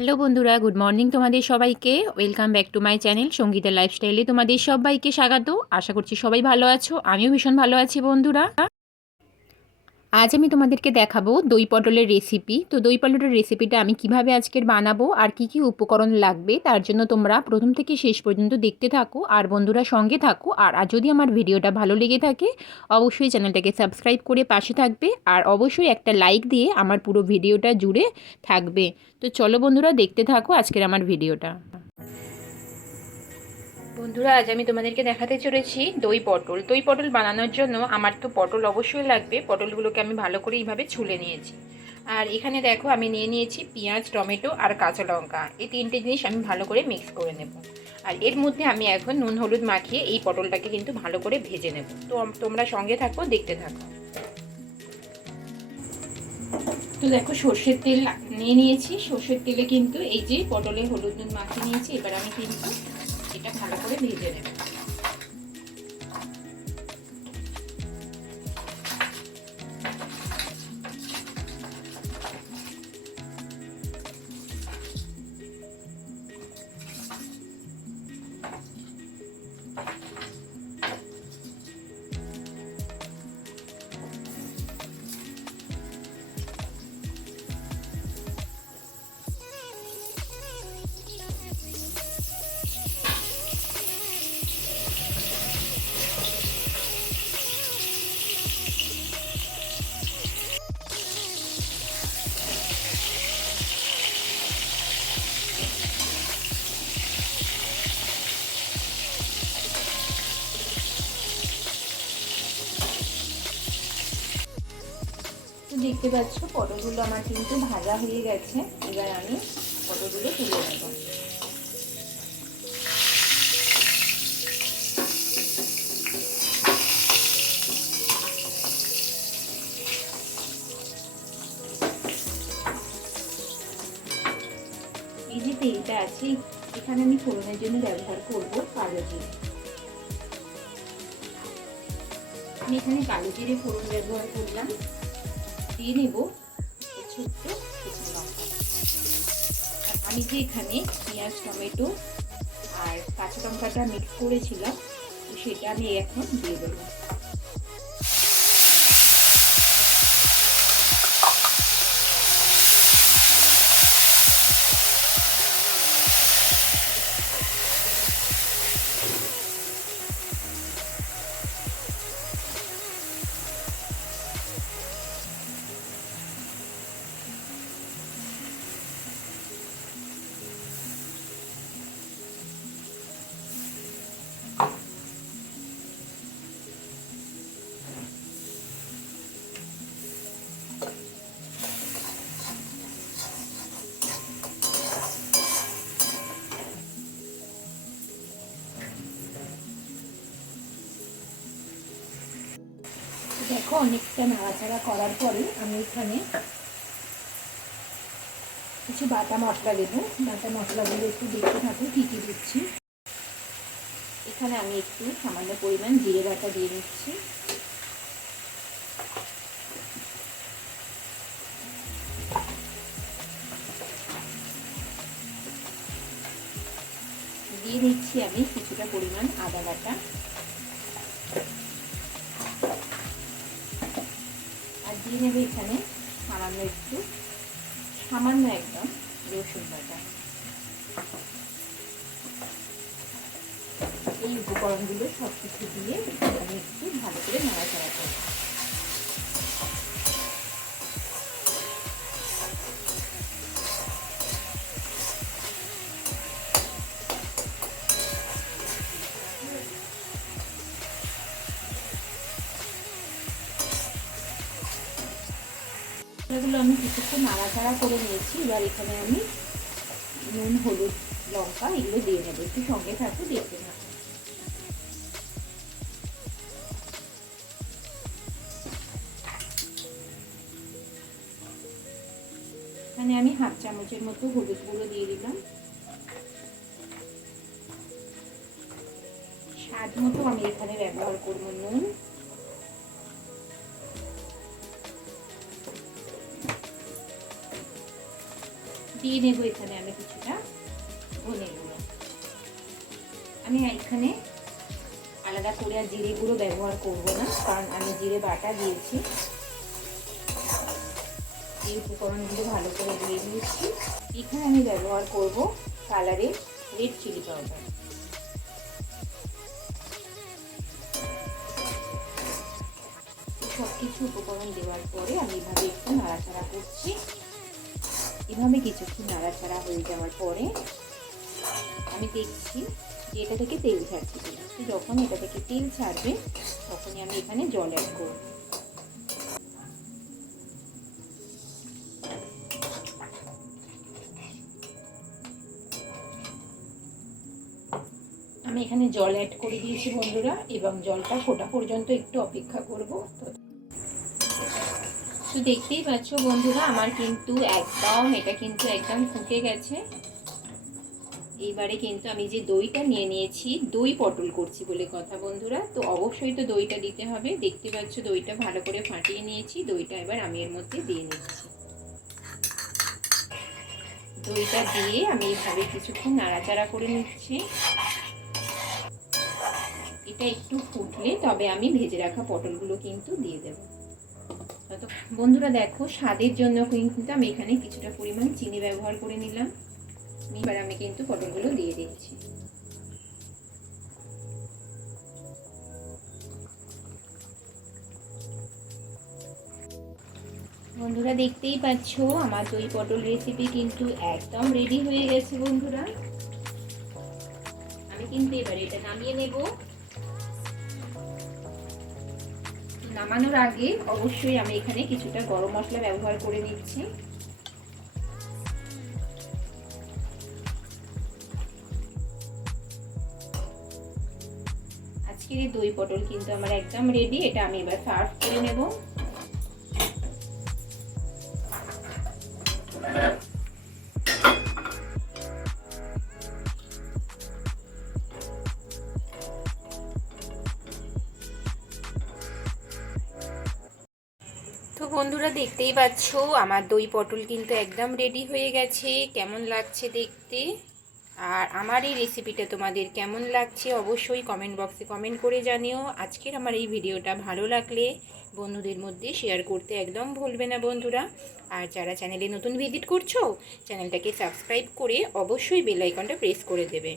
Hello বন্ধুরা, good morning তোমাদের সবাইকে। Welcome back to my channel সঙ্গীতের লাইফস্টাইলে তোমাদের সবাইকে স্বাগত। আশা করছি সবাই ভালো আছো, আমিও ভীষণ ভালো আছি বন্ধুরা। আজ আমি তোমাদেরকে দেখাবো দই পটলের রেসিপি তো দই পটলের রেসিপিটা আমি কীভাবে আজকের বানাবো আর কি কি উপকরণ লাগবে, তার জন্য তোমরা প্রথম থেকে শেষ পর্যন্ত দেখতে থাকো আর বন্ধুরা সঙ্গে থাকো। আর যদি আমার ভিডিওটা ভালো লেগে থাকে, অবশ্যই চ্যানেলটাকে সাবস্ক্রাইব করে পাশে থাকবে আর অবশ্যই একটা লাইক দিয়ে আমার পুরো ভিডিওটা জুড়ে থাকবে। তো চলো বন্ধুরা দেখতে থাকো আজকের আমার ভিডিওটা। বন্ধুরা, আজ আমি তোমাদেরকে দেখাতে চলেছি দই পটল। দই পটল বানানোর জন্য আমার তো পটল অবশ্যই লাগবে। পটলগুলোকে আমি ভালো করে এইভাবে ছুলে নিয়েছি। আর এখানে দেখো, আমি নিয়ে নিয়েছি পেঁয়াজ, টমেটো আর কাঁচা লঙ্কা। এই তিনটে জিনিস আমি ভালো করে মিক্স করে নেব। আর এর মধ্যে আমি এখন নুন, হলুদ মাখিয়ে এই পটলটাকে কিন্তু ভালো করে ভেজে নেব। তো, তোমরা সঙ্গে থাকো, দেখতে থাকো। তো দেখো, সর্ষের তেল নিয়ে নিয়েছি। সর্ষের তেলে কিন্তু এই যে পটলে হলুদ নুন মাখিয়ে নিয়েছি। এবার আমি কিন্তু এটা ভালো করে ভেজে নেব দেখতে পাচ্ছ, পটলগুলো আমার কিন্তু ভাজা হয়ে গেছে। এবার আমি পটলগুলো তুলে নেব। এই যে তেলটা আছে, এখানে আমি ফোড়নের জন্য ব্যবহার করব কালো জিরে। আমি এখানে কালো জিরে ফোড়ন ব্যবহার করলাম। দিয়ে নেব আমি যে এখানে পেঁয়াজ, টমেটো আর কাঁচা লঙ্কাটা মিক্স করেছিলাম সেটা আমি এখন দিয়ে দেবো। দেখো অনেকটা নাড়াচাড়া করার পরে আমি এখানে কিছু বাটা মশলা দেবো। বাটা মশলাগুলো একটু দেখতে থাকো কী কী দিচ্ছি। এখানে আমি একটু সামান্য পরিমাণ জিরে বাটা দিয়ে নিচ্ছি দিয়ে নিচ্ছি আমি কিছুটা পরিমাণ আদা বাটা। দিয়ে নেবে এখানে সামান্য একটু, সামান্য একদম রসুন বাটা। এই উপকরণগুলো সব কিছু দিয়ে আমি একটু ভালো করে নাড়াচাড়া করব। এগুলো আমি কিছুক্ষণ নাড়াচাড়া করে নিয়েছি। এবার এখানে আমি নুন, হলুদ, লঙ্কা এগুলো দিয়ে নেব একটু সঙ্গে থাকো দেখতে থাকো এখানে আমি হাফ চামচের মতো হলুদ গুঁড়ো দিয়ে দিলাম। স্বাদ মতো আমি এখানে ব্যবহার করব নুন। দিয়ে নেব এখানে আমি কিছুটা। ধনে গুঁড়ো আমি এখানে আলাদা করে আর জিরে গুঁড়ো ব্যবহার করব না, কারণ আমি জিরে বাটা দিয়েছি। এই উপকরণগুলো ভালো করে দিয়ে দিয়েছি এখানে আমি ব্যবহার করব কালারের রেড চিলি পাউডার। সব কিছু উপকরণ দেওয়ার পরে আমি এভাবে একটু নাড়াচাড়া করছি। এভাবে কিছুক্ষণ নাড়াচাড়া হয়ে যাওয়ার পরে আমি দেখছি যে এটা থেকে তেল ছাড়ছে তো যখন এটা থেকে তেল ছাড়বে, তখনই আমি এখানে জল অ্যাড করব। আমি এখানে জল অ্যাড করে দিয়েছি বন্ধুরা, এবং জলটা ফোটা পর্যন্ত একটু অপেক্ষা করব। তো দেখতেই পাচ্ছ বন্ধুরা, আমার কিন্তু একদম, এটা কিন্তু একদম ফুটে গেছে। এইবারে কিন্তু আমি যে দইটা নিয়ে নিয়েছি, দই পটল করছি বলে কথা বন্ধুরা। তো অবশ্যই তো দইটা দিতে হবে। দেখতে পাচ্ছ দইটা ভালো করে ফাটিয়ে নিয়েছি, দইটা এবার আমি এর মধ্যে দিয়ে নিচ্ছি। দইটা দিয়ে আমি এইভাবে কিছুক্ষণ নাড়াচাড়া করে নিচ্ছি। এটা একটু ফুটলে তবে আমি ভেজে রাখা পটলগুলো কিন্তু দিয়ে দেব। বন্ধুরা, দেখো, স্বাদের জন্য কিন্তু আমি এখানে কিছুটা পরিমাণ চিনি ব্যবহার করে নিলাম। এবার আমি কিন্তু পটলগুলো দিয়ে দিচ্ছি। বন্ধুরা, দেখতেই পাচ্ছ, আমার দই পটল রেসিপি কিন্তু একদম রেডি হয়ে গেছে, বন্ধুরা। আমি কিন্তু এবার এটা নামিয়ে নেব। নামানোর আগে অবশ্যই আমি এখানে কিছুটা গরম মশলা ব্যবহার করে নিচ্ছি। আজকের এই দই পটল কিন্তু আমার একদম রেডি এটা আমি এবার সার্ভ করে নেব। বন্ধুরা দেখতেই পাচ্ছ, আমার দই পটল কিন্তু একদম রেডি হয়ে গেছে। কেমন লাগছে দেখতে? আর আমার এই রেসিপিটা তোমাদের কেমন লাগছে অবশ্যই কমেন্ট বক্সে কমেন্ট করে জানিও। আজকের আমার এই ভিডিওটা ভালো লাগলে বন্ধুদের মধ্যে শেয়ার করতে একদম ভুলবে না বন্ধুরা। আর যারা চ্যানেলে নতুন ভিজিট করছ চ্যানেলটাকে সাবস্ক্রাইব করে অবশ্যই বেল আইকনটা প্রেস করে দেবে।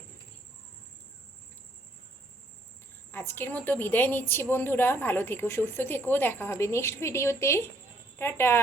আজকের মতো বিদায় নিচ্ছি বন্ধুরা। ভালো থেকো, সুস্থ থেকো। দেখা হবে নেক্সট ভিডিওতে টাটা